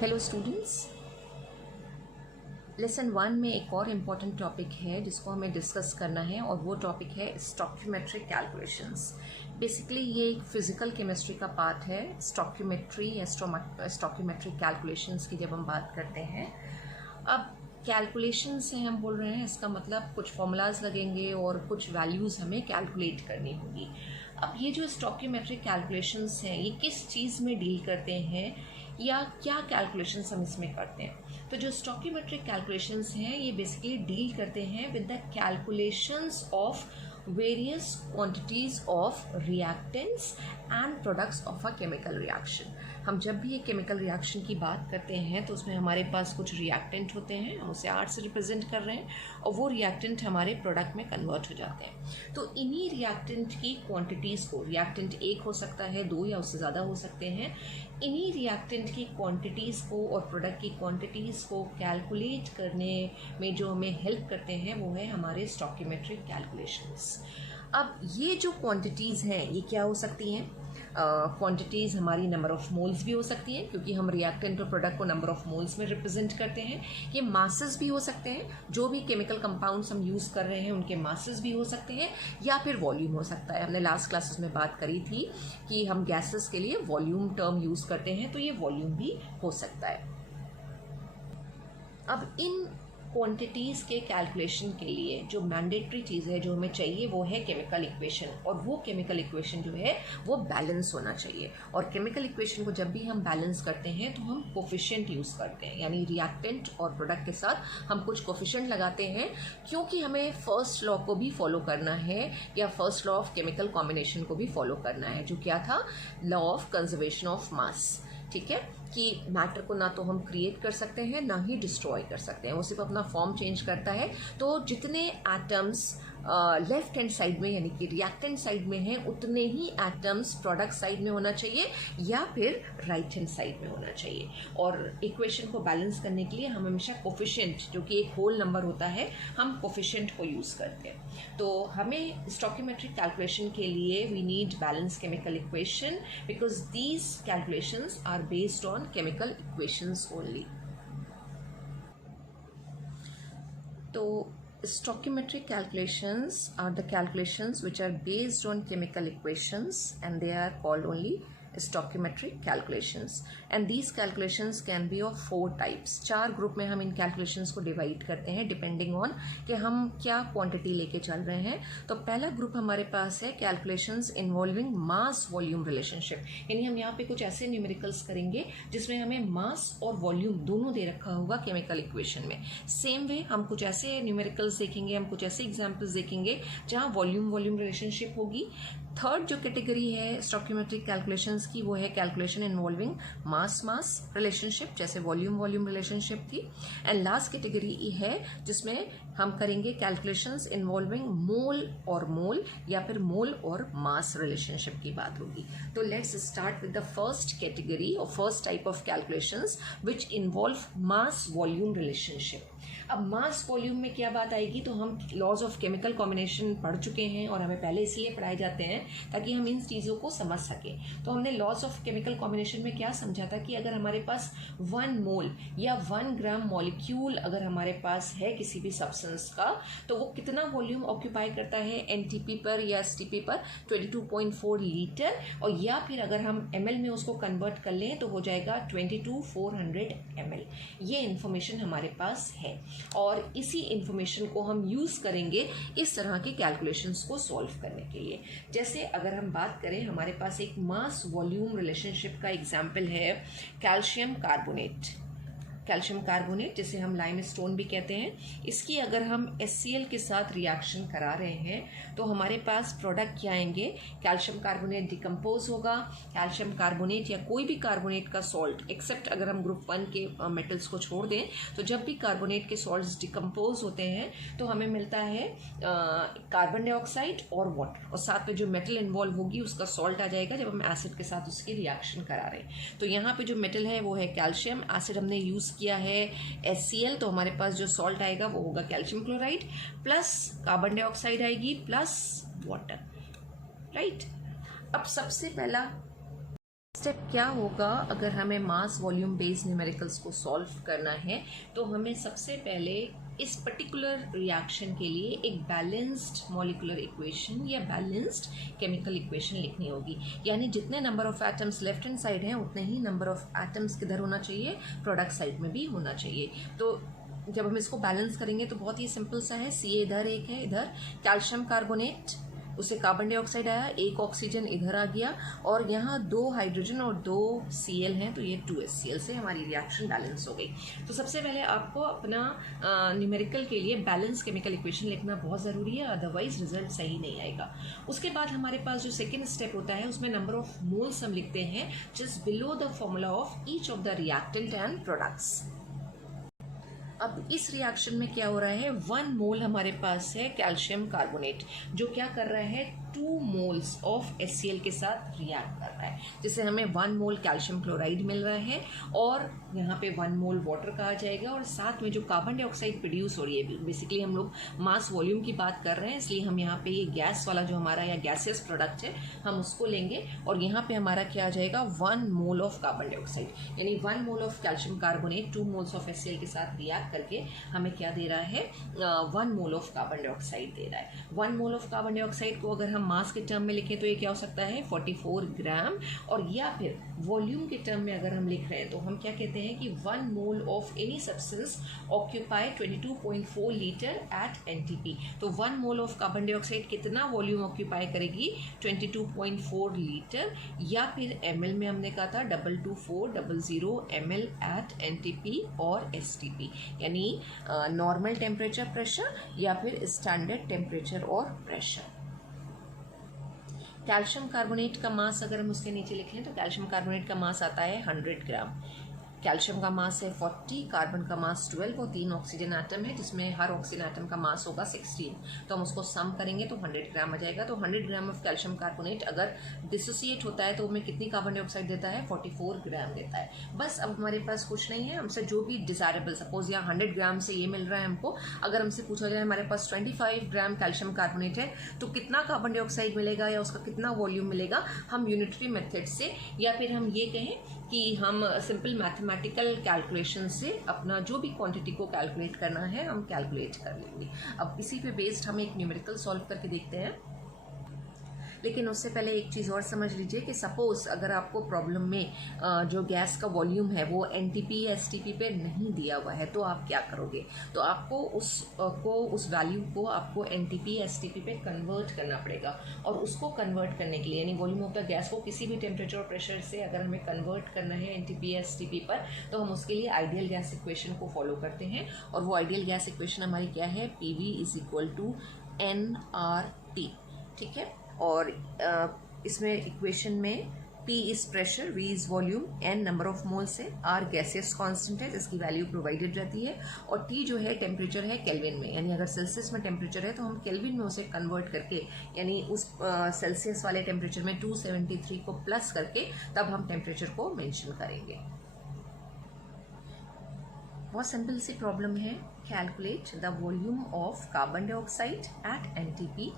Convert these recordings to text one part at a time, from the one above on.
Hello students, lesson 1 में एक और इम्पॉर्टेंट टॉपिक है जिसको हमें डिस्कस करना है और वो टॉपिक है स्टोइकियोमेट्रिक कैलकुलेशंस। बेसिकली ये एक फिजिकल केमिस्ट्री का पार्ट है। स्टोइकियोमेट्री या स्टोइकियोमेट्रिक कैलकुलेशंस की जब हम बात करते हैं, अब कैलकुलेशन से हम बोल रहे हैं, इसका मतलब कुछ फॉर्मूलाज लगेंगे और कुछ वैल्यूज़ हमें कैलकुलेट करनी होगी। अब ये जो स्टोइकियोमेट्रिक कैलकुलेशंस हैं, ये किस चीज़ में डील करते हैं या क्या कैलकुलेशंस हम इसमें करते हैं? तो जो स्टोइकियोमेट्रिक कैलकुलेशंस हैं, ये बेसिकली डील करते हैं with the calculations of various quantities of reactants and products of a chemical reaction। हम जब भी एक केमिकल रिएक्शन की बात करते हैं तो उसमें हमारे पास कुछ रिएक्टेंट होते हैं, हम उसे R से रिप्रेजेंट कर रहे हैं और वो रिएक्टेंट हमारे प्रोडक्ट में कन्वर्ट हो जाते हैं। तो इन्हीं रिएक्टेंट की क्वांटिटीज़ को, रिएक्टेंट एक हो सकता है, दो या उससे ज़्यादा हो सकते हैं, इन्हीं रिएक्टेंट की क्वांटिटीज़ को और प्रोडक्ट की क्वांटिटीज़ को कैलकुलेट करने में जो हमें हेल्प करते हैं वो है हमारे स्टोइकियोमेट्रिक कैलकुलेशंस। अब ये जो क्वांटिटीज़ हैं, ये क्या हो सकती हैं? क्वांटिटीज़ हमारी नंबर ऑफ मोल्स भी हो सकती हैं, क्योंकि हम रिएक्टेंट और प्रोडक्ट को नंबर ऑफ मोल्स में रिप्रेजेंट करते हैं। ये मासेस भी हो सकते हैं, जो भी केमिकल कंपाउंड्स हम यूज़ कर रहे हैं उनके मासेस भी हो सकते हैं, या फिर वॉल्यूम हो सकता है। हमने लास्ट क्लासेस में बात करी थी कि हम गैसेस के लिए वॉल्यूम टर्म यूज़ करते हैं, तो ये वॉल्यूम भी हो सकता है। अब इन क्वांटिटीज़ के कैलकुलेशन के लिए जो मैंडेटरी चीज़ है, जो हमें चाहिए, वो है केमिकल इक्वेशन। और वो केमिकल इक्वेशन जो है वो बैलेंस होना चाहिए। और केमिकल इक्वेशन को जब भी हम बैलेंस करते हैं तो हम कोफिशिएंट यूज़ करते हैं, यानी रिएक्टेंट और प्रोडक्ट के साथ हम कुछ कोफिशिएंट लगाते हैं, क्योंकि हमें फर्स्ट लॉ को भी फॉलो करना है, या first law of chemical combination को भी फॉलो करना है, जो क्या था? Law of conservation of mass. ठीक है, कि मैटर को ना तो हम क्रिएट कर सकते हैं ना ही डिस्ट्रॉय कर सकते हैं, वो सिर्फ अपना फॉर्म चेंज करता है। तो जितने एटम्स लेफ्ट हैंड साइड में यानी कि रिएक्टेंट साइड में हैं, उतने ही एटम्स प्रोडक्ट साइड में होना चाहिए या फिर राइट हैंड साइड में होना चाहिए। और इक्वेशन को बैलेंस करने के लिए हम हमेशा कोफिशिएंट, जो कि एक होल नंबर होता है, हम कोफिशिएंट को यूज़ करते हैं। तो हमें स्टोइकियोमेट्रिक कैलकुलेशन के लिए we need balance chemical equation, because these calculations are based on chemical equations only। तो stoichiometric calculations are the calculations which are based on chemical equations and they are called only stoichiometric calculations, and these calculations can be of 4 types। 4 group में हम इन calculations को divide करते हैं depending on कि हम क्या quantity लेके चल रहे हैं। तो पहला ग्रुप हमारे पास है कैलकुलेशंस इन्वॉल्विंग मास वॉल्यूम रिलेशनशिप, यानी हम यहाँ पे कुछ ऐसे न्यूमेरिकल्स करेंगे जिसमें हमें मास और वॉल्यूम दोनों दे रखा होगा केमिकल इक्वेशन में। सेम वे हम कुछ ऐसे न्यूमेरिकल्स देखेंगे, हम कुछ ऐसे एग्जाम्पल्स देखेंगे जहाँ वॉल्यूम रिलेशनशिप होगी। थर्ड जो कैटेगरी है स्टोइकियोमेट्रिक कैलकुलेशंस की, वो है कैलकुलेशन इन्वॉल्विंग मास रिलेशनशिप, जैसे वॉल्यूम रिलेशनशिप थी। एंड लास्ट कैटेगरी है जिसमें हम करेंगे कैलकुलेशंस इन्वॉल्विंग मोल और मोल, या फिर मोल और मास रिलेशनशिप की बात होगी। तो let's start with the first category और first type of calculations which involve mass volume relationship. अब मास वॉल्यूम में क्या बात आएगी? तो हम लॉज ऑफ केमिकल कॉम्बिनेशन पढ़ चुके हैं और हमें पहले इसलिए पढ़ाए जाते हैं ताकि हम इन चीज़ों को समझ सकें। तो हमने लॉज ऑफ केमिकल कॉम्बिनेशन में क्या समझा था कि अगर हमारे पास 1 मोल या 1 ग्राम मॉलिक्यूल अगर हमारे पास है किसी भी सब्सटेंस का, तो वो कितना वॉल्यूम ऑक्यूपाई करता है एनटीपी पर या एसटीपी पर? 22.4 लीटर। और या फिर अगर हम एमएल में उसको कन्वर्ट कर लें तो हो जाएगा 22,400 ml। ये इंफॉर्मेशन हमारे पास है और इसी इंफॉर्मेशन को हम यूज़ करेंगे इस तरह के कैलकुलेशंस को सॉल्व करने के लिए। जैसे अगर हम बात करें, हमारे पास एक मास वॉल्यूम रिलेशनशिप का एग्जाम्पल है कैल्शियम कार्बोनेट। कैल्शियम कार्बोनेट, जिसे हम लाइमस्टोन भी कहते हैं, इसकी अगर हम HCl के साथ रिएक्शन करा रहे हैं तो हमारे पास प्रोडक्ट क्या आएंगे? कैल्शियम कार्बोनेट डिकम्पोज होगा। कैल्शियम कार्बोनेट या कोई भी कार्बोनेट का सॉल्ट, एक्सेप्ट अगर हम ग्रुप 1 के मेटल्स को छोड़ दें, तो जब भी कार्बोनेट के सॉल्ट्स डिकम्पोज होते हैं तो हमें मिलता है कार्बन डाइऑक्साइड और वाटर, और साथ में जो मेटल इन्वॉल्व होगी उसका सॉल्ट आ जाएगा जब हम एसिड के साथ उसकी रिएक्शन करा रहे हैं। तो यहाँ पे जो मेटल है वो है कैल्शियम, एसिड हमने यूज़ किया है HCl, तो हमारे पास जो सॉल्ट आएगा वो होगा calcium chloride, plus carbon dioxide आएगी, प्लस वाटर। राइट। अब सबसे पहला स्टेप क्या होगा अगर हमें मास वॉल्यूम बेस्ड न्यूमेरिकल्स को सॉल्व करना है, तो हमें सबसे पहले इस पर्टिकुलर रिएक्शन के लिए एक बैलेंस्ड मॉलिक्यूलर इक्वेशन या बैलेंस्ड केमिकल इक्वेशन लिखनी होगी। यानी जितने number of atoms left hand side हैं उतने ही नंबर ऑफ एटम्स किधर होना चाहिए, प्रोडक्ट साइड में भी होना चाहिए। तो जब हम इसको बैलेंस करेंगे तो बहुत ही सिंपल सा है, सी इधर एक है, इधर कैल्शियम कार्बोनेट, उससे कार्बन डाइऑक्साइड आया, एक ऑक्सीजन इधर आ गया और यहाँ 2 हाइड्रोजन और 2 Cl हैं, तो ये 2HCl से हमारी रिएक्शन बैलेंस हो गई। तो सबसे पहले आपको अपना न्यूमेरिकल के लिए बैलेंस केमिकल इक्वेशन लिखना बहुत ज़रूरी है, अदरवाइज रिजल्ट सही नहीं आएगा। उसके बाद हमारे पास जो सेकेंड स्टेप होता है उसमें नंबर ऑफ मोल्स हम लिखते हैं just below the formula of each of the reactant and products. अब इस रिएक्शन में क्या हो रहा है, 1 मोल हमारे पास है कैल्शियम कार्बोनेट जो क्या कर रहा है, 2 मोल्स ऑफ HCl के साथ रिएक्ट कर रहा है, जिससे हमें 1 मोल कैल्शियम क्लोराइड मिल रहा है और यहाँ पे 1 मोल वाटर का आ जाएगा और साथ में जो कार्बन डाइऑक्साइड प्रोड्यूस हो रही है, बेसिकली हम लोग मास वॉल्यूम की बात कर रहे हैं, इसलिए हम यहाँ पे ये गैस वाला जो हमारा या गैसियस प्रोडक्ट है हम उसको लेंगे और यहाँ पे हमारा क्या आ जाएगा, 1 मोल ऑफ कार्बन डाइऑक्साइड, यानी 1 mole of calcium carbonate 2 moles of HCl के साथ रिएक्ट करके हमें क्या दे रहा है, 1 मोल ऑफ कार्बन डाइऑक्साइड दे रहा है। 1 मोल ऑफ कार्बन डाइऑक्साइड को अगर हम मास के टर्म में लिखें तो ये क्या हो सकता है, 44 ग्राम, और या फिर वॉल्यूम के टर्म में अगर हम लिख रहे हैं तो हम क्या कहते हैं कि 1 mole of any substance occupy 22.4 litre at NTP। तो 1 मोल ऑफ कार्बन डाइऑक्साइड कितना वॉल्यूम ऑक्यूपाई करेगी, 22.4 लीटर, या फिर ml में हमने कहा था 22400 ml एट NTP और STP, यानी नॉर्मल टेम्परेचर प्रेशर या फिर स्टैंडर्ड टेम्परेचर और प्रेशर। कैल्शियम कार्बोनेट का मास अगर हम उसके नीचे लिखें तो कैल्शियम कार्बोनेट का मास आता है 100 ग्राम, कैल्शियम का मास है 40, कार्बन का मास 12 और 3 ऑक्सीजन एटम है जिसमें हर ऑक्सीजन एटम का मास होगा 16, तो हम उसको सम करेंगे तो 100 ग्राम आ जाएगा। तो 100 ग्राम ऑफ कैल्शियम कार्बोनेट अगर डिसोसिएट होता है तो हमें कितनी कार्बन डाइऑक्साइड देता है, 44 ग्राम देता है। बस अब हमारे पास कुछ नहीं है, हमसे जो भी डिजायरेबल, सपोज यहाँ 100 ग्राम से ये मिल रहा है हमको, अगर हमसे पूछा जाए हमारे पास 25 ग्राम कैल्शियम कार्बोनेट है तो कितना कार्बन डाइऑक्साइड मिलेगा या उसका कितना वॉल्यूम मिलेगा, हम यूनिटरी मेथड से या फिर हम ये कहें कि हम सिंपल मैथमेटिकल कैलकुलेशन से अपना जो भी क्वांटिटी को कैलकुलेट करना है हम कैलकुलेट कर लेंगे। अब इसी पे बेस्ड हम एक न्यूमेरिकल सॉल्व करके देखते हैं, लेकिन उससे पहले एक चीज़ और समझ लीजिए कि सपोज अगर आपको प्रॉब्लम में जो गैस का वॉल्यूम है वो NTP या STP पे नहीं दिया हुआ है तो आप क्या करोगे, तो आपको उस वैल्यू को आपको NTP या STP पे कन्वर्ट करना पड़ेगा, और उसको कन्वर्ट करने के लिए यानी वॉल्यूम ऑफ द गैस को किसी भी टेम्परेचर और प्रेशर से अगर हमें कन्वर्ट करना है NTP या STP पर, तो हम उसके लिए आइडियल गैस इक्वेशन को फॉलो करते हैं, और वो आइडियल गैस इक्वेशन हमारी क्या है, PV = nRT, ठीक है। और इसमें इक्वेशन में P is pressure, V is volume, N number of moles है, R गैसियस कांस्टेंट है जिसकी वैल्यू प्रोवाइडेड रहती है, और T जो है टेम्परेचर है केल्विन में, यानी अगर सेल्सियस में टेम्परेचर है तो हम केल्विन में उसे कन्वर्ट करके यानी उस सेल्सियस वाले टेम्परेचर में 273 को प्लस करके तब हम टेम्परेचर को मेंशन करेंगे। बहुत सिंपल सी प्रॉब्लम है, calculate the volume of carbon dioxide eight NTP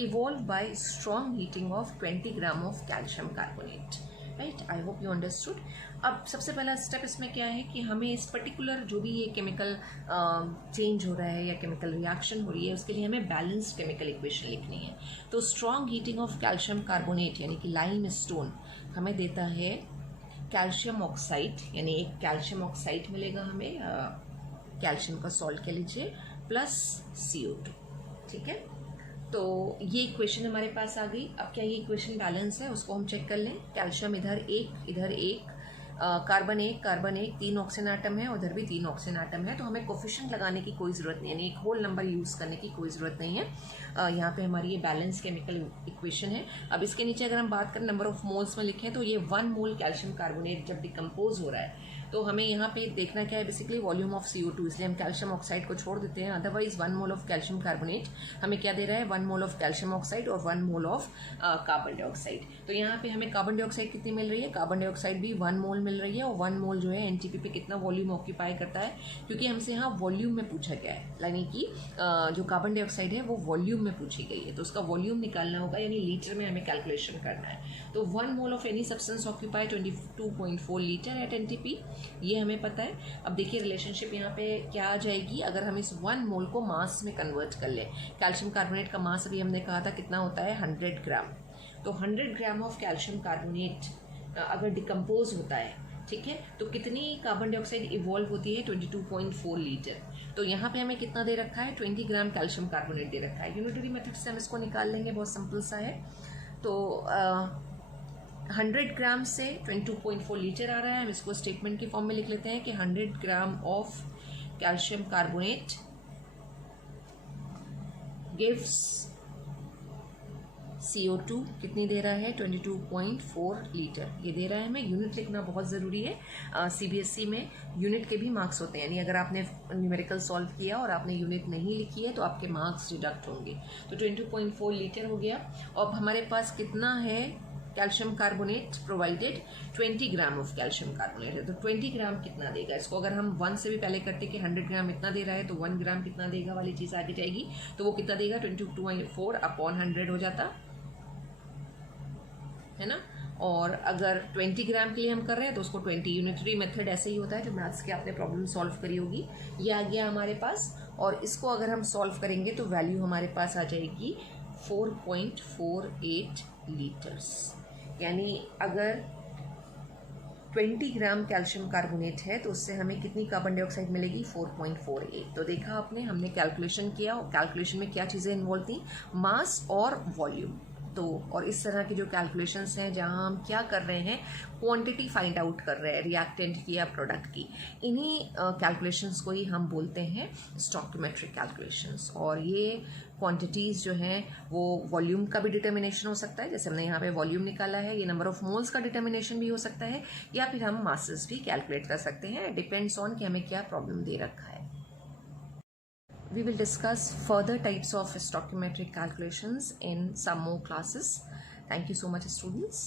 evolved by strong heating of 20 gram of calcium carbonate, right? I hope you understood। अब सबसे पहला स्टेप इसमें क्या है कि हमें इस पर्टिकुलर जो भी ये केमिकल चेंज हो रहा है या केमिकल रिएक्शन हो रही है उसके लिए हमें बैलेंस्ड केमिकल इक्वेशन लिखनी है। तो strong heating of calcium carbonate यानी कि लाइम स्टोन हमें देता है कैल्शियम ऑक्साइड, यानी एक कैल्शियम ऑक्साइड मिलेगा हमें, कैल्शियम का सॉल्ट कह लीजिए, प्लस CO2, ठीक है। तो ये इक्वेशन हमारे पास आ गई। अब क्या ये इक्वेशन बैलेंस है उसको हम चेक कर लें। कैल्शियम इधर एक, कार्बन एक, 3 ऑक्सीजन एटम है, उधर भी 3 ऑक्सीजन एटम है, तो हमें कोफिशिएंट लगाने की कोई ज़रूरत नहीं है, यानी एक होल नंबर यूज़ करने की कोई ज़रूरत नहीं है। यहाँ पे हमारी ये बैलेंस केमिकल इक्वेशन है। अब इसके नीचे अगर हम बात करें नंबर ऑफ मोल्स में लिखें तो ये 1 मोल कैल्शियम कार्बोनेट जब डिकम्पोज हो रहा है तो हमें यहाँ पे देखना क्या है, बेसिकली वॉल्यूम ऑफ CO2, इसलिए हम कैल्शियम ऑक्साइड को छोड़ देते हैं। Otherwise 1 mole of calcium carbonate हमें क्या दे रहा है, 1 मोल ऑफ कैल्शियम ऑक्साइड और 1 मोल ऑफ कार्बन डाइऑक्साइड। तो यहाँ पे हमें कार्बन डाइऑक्साइड कितनी मिल रही है, कार्बन डाइऑक्साइड भी 1 मोल मिल रही है और 1 मोल जो है एनटीपी पे कितना वॉल्यूम ऑक्यूपाई करता है, क्योंकि हमसे यहाँ वॉल्यूम में पूछा गया है, यानी कि जो कार्बन डाइऑक्साइड है वो वॉल्यूम में पूछी गई है, तो उसका वॉल्यूम निकालना होगा, यानी लीटर में हमें कैलकुलेशन करना है। तो 1 mole of any substance occupy 22.4 litre at NTP, ये हमें पता है। अब देखिए रिलेशनशिप यहाँ पे क्या आ जाएगी, अगर हम इस 1 मोल को मास में कन्वर्ट कर लें। कैल्शियम कार्बोनेट का मास अभी हमने कहा था कितना होता है, 100 ग्राम। तो 100 ग्राम ऑफ कैल्शियम कार्बोनेट अगर डिकम्पोज होता है, ठीक है, तो कितनी कार्बन डाइऑक्साइड इवॉल्व होती है, 22.4 लीटर। तो यहाँ पे हमें कितना दे रखा है, 20 ग्राम कैल्शियम कार्बोनेट दे रखा है। यूनिटरी मेथड से हम इसको निकाल लेंगे, बहुत सिंपल सा है। तो 100 ग्राम से 22.4 लीटर आ रहा है, हम इसको स्टेटमेंट के फॉर्म में लिख लेते हैं कि 100 gram of calcium carbonate gives CO2 कितनी दे रहा है, 22.4 लीटर, ये दे रहा है हमें। यूनिट लिखना बहुत ज़रूरी है, CBSE में यूनिट के भी मार्क्स होते हैं, यानी अगर आपने न्यूमेरिकल सॉल्व किया और आपने यूनिट नहीं लिखी है तो आपके मार्क्स डिडक्ट होंगे। तो 22.4 लीटर हो गया। अब हमारे पास कितना है calcium carbonate provided, 20 gram of calcium carbonate है, तो 20 ग्राम कितना देगा। इसको अगर हम 1 से भी पहले करते कि 100 ग्राम इतना दे रहा है, तो 1 ग्राम कितना देगा वाली चीज़ आगे जाएगी, तो वो कितना देगा, 22.4 अपॉन 100 हो जाता है ना। और अगर 20 ग्राम के लिए हम कर रहे हैं तो उसको 20, यूनिटरी मेथड ऐसे ही होता है जो मैथ्स के आपने प्रॉब्लम सॉल्व करी होगी, ये आ गया हमारे पास। और इसको अगर हम सॉल्व करेंगे तो वैल्यू हमारे पास आ जाएगी 4.48 लीटर्स, यानी अगर 20 ग्राम कैल्शियम कार्बोनेट है तो उससे हमें कितनी कार्बन डाइऑक्साइड मिलेगी, 4.48। तो देखा आपने, हमने कैलकुलेशन किया और कैलकुलेशन में क्या चीज़ें इन्वॉल्व थी, मास और वॉल्यूम। तो और इस तरह की जो कैलकुलेशंस हैं जहां हम क्या कर रहे हैं, क्वांटिटी फाइंड आउट कर रहे हैं रिएक्टेंट की या प्रोडक्ट की, इन्हीं कैलकुलेशंस को ही हम बोलते हैं स्टॉकियोमेट्रिक कैलकुलेशंस। और ये क्वांटिटीज़ जो हैं वो वॉल्यूम का भी डिटर्मिनेशन हो सकता है, जैसे हमने यहाँ पे वॉल्यूम निकाला है, ये नंबर ऑफ मोल्स का डिटर्मिनेशन भी हो सकता है, या फिर हम मासेस भी कैलकुलेट कर सकते हैं, डिपेंड्स ऑन कि हमें क्या प्रॉब्लम दे रखा है। We will discuss further types of stoichiometric calculations in some more classes. Thank you so much, students.